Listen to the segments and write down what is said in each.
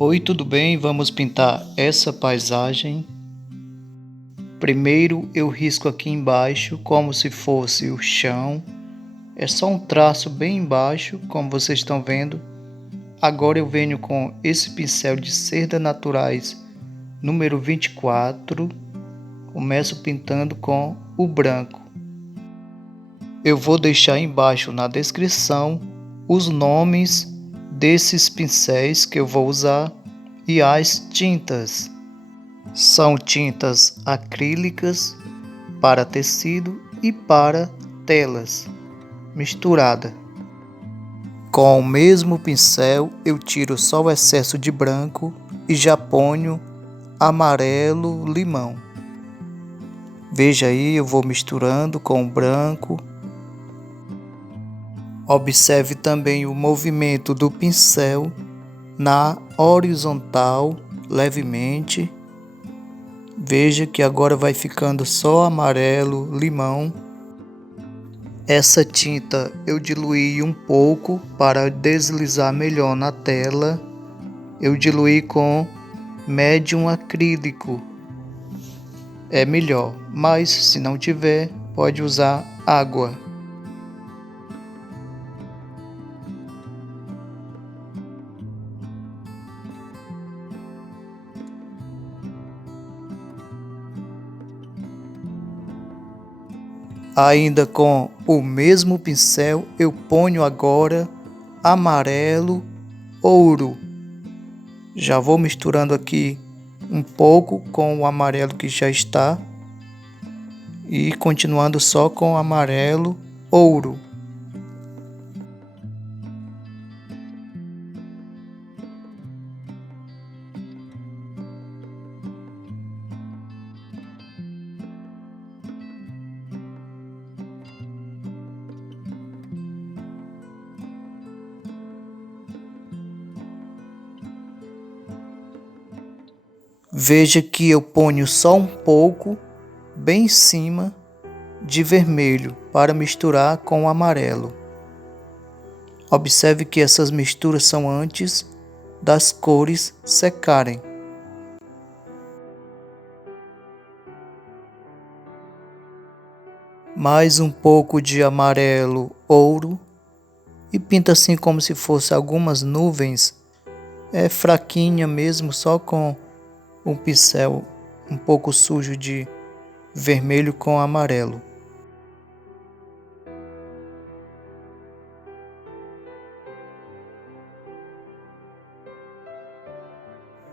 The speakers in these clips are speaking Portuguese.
Oi, tudo bem? Vamos pintar essa paisagem. Primeiro eu risco aqui embaixo como se fosse o chão. É só um traço bem embaixo, como vocês estão vendo. Agora eu venho com esse pincel de Cerdas Naturais número 24. Começo pintando com o branco. Eu vou deixar embaixo na descrição os nomes desses pincéis que eu vou usar e as tintas. São tintas acrílicas para tecido e para telas misturada. Com o mesmo pincel eu tiro só o excesso de branco e já ponho amarelo limão. Veja aí, eu vou misturando com o branco. Observe também o movimento do pincel na horizontal, levemente. Veja que agora vai ficando só amarelo, limão. Essa tinta eu diluí um pouco para deslizar melhor na tela. Eu diluí com médium acrílico. É melhor, mas se não tiver, pode usar água. Ainda com o mesmo pincel, eu ponho agora amarelo ouro. Já vou misturando aqui um pouco com o amarelo que já está e continuando só com o amarelo ouro. Veja que eu ponho só um pouco bem em cima de vermelho para misturar com o amarelo. Observe que essas misturas são antes das cores secarem. Mais um pouco de amarelo ouro e pinta assim como se fosse algumas nuvens. É fraquinha mesmo, só com um pincel um pouco sujo de vermelho com amarelo.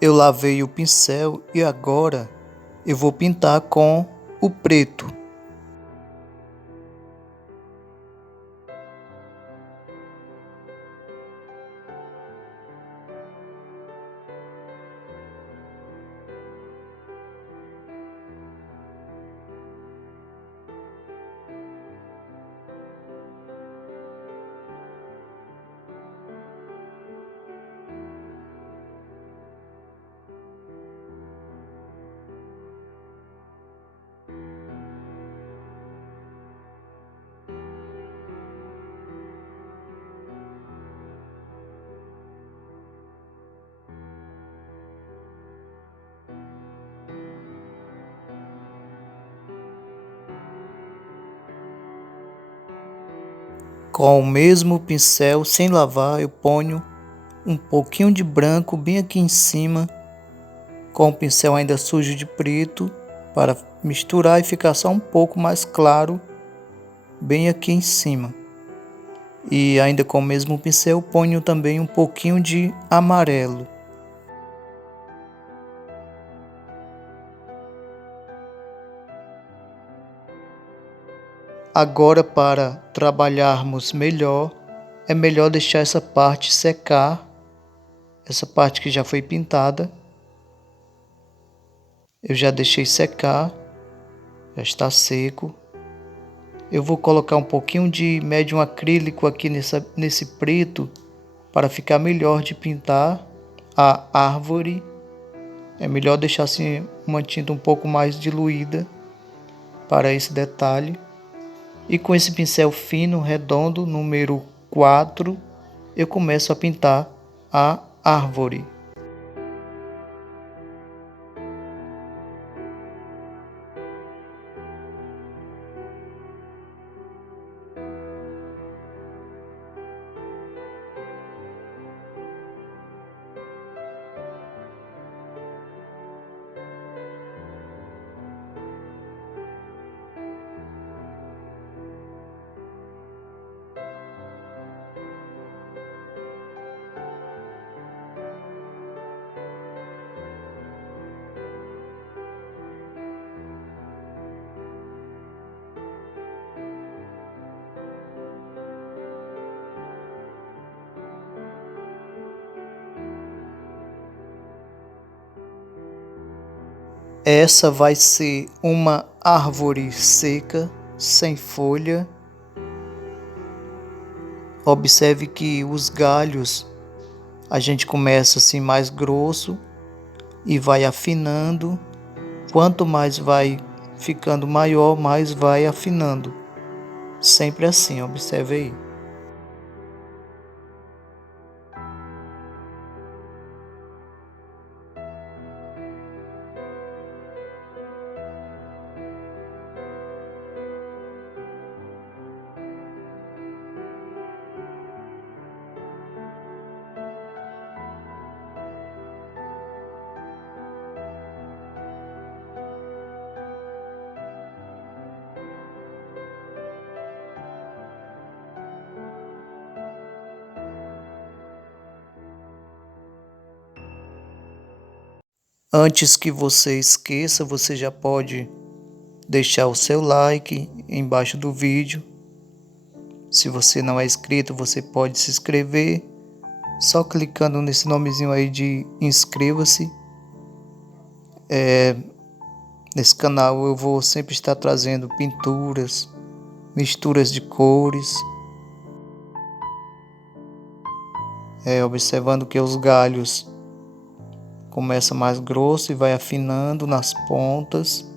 Eu lavei o pincel e agora eu vou pintar com o preto. Com o mesmo pincel, sem lavar, eu ponho um pouquinho de branco bem aqui em cima, com o pincel ainda sujo de preto, para misturar e ficar só um pouco mais claro, bem aqui em cima. E ainda com o mesmo pincel, ponho também um pouquinho de amarelo. Agora, para trabalharmos melhor, é melhor deixar essa parte secar, essa parte que já foi pintada. Eu já deixei secar, já está seco. Eu vou colocar um pouquinho de médium acrílico aqui nesse preto para ficar melhor de pintar a árvore. É melhor deixar assim uma tinta um pouco mais diluída para esse detalhe. E com esse pincel fino, redondo, número 4, eu começo a pintar a árvore. Essa vai ser uma árvore seca, sem folha. Observe que os galhos a gente começa assim mais grosso e vai afinando. Quanto mais vai ficando maior, mais vai afinando. Sempre assim, observe aí. Antes que você esqueça, você já pode deixar o seu like embaixo do vídeo. Se você não é inscrito, você pode se inscrever só clicando nesse nomezinho aí de inscreva-se. Nesse canal eu vou sempre estar trazendo pinturas, misturas de cores, observando que os galhos começam mais grosso e vai afinando nas pontas.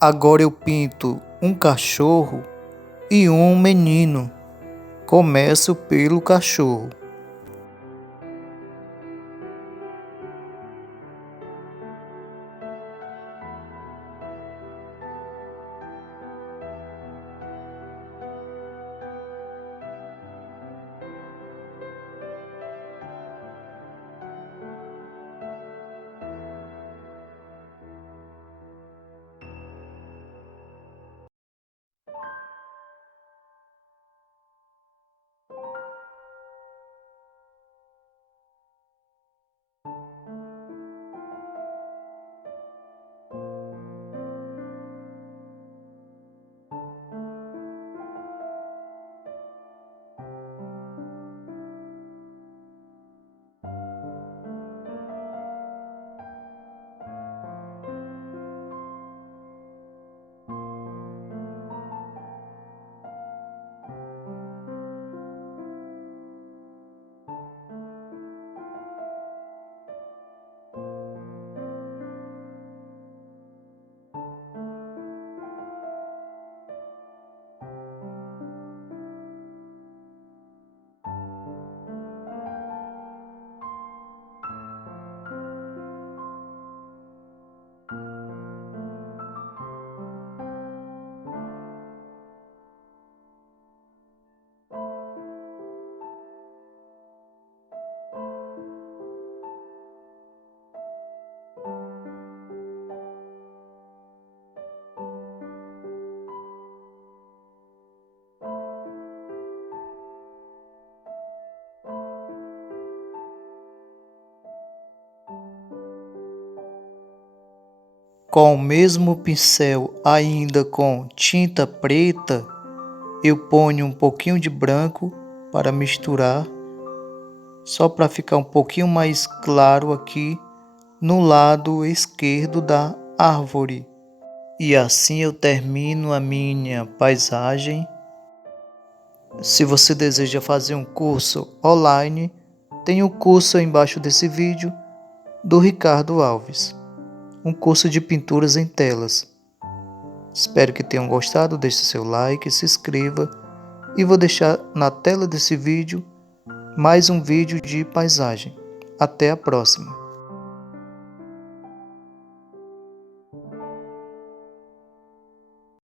Agora eu pinto um cachorro e um menino. Começo pelo cachorro. Com o mesmo pincel, ainda com tinta preta, eu ponho um pouquinho de branco para misturar, só para ficar um pouquinho mais claro aqui no lado esquerdo da árvore. E assim eu termino a minha paisagem. Se você deseja fazer um curso online, tem o curso embaixo desse vídeo do Ricardo Alves, um curso de pinturas em telas. Espero que tenham gostado, deixe seu like, se inscreva e vou deixar na tela desse vídeo mais um vídeo de paisagem. Até a próxima!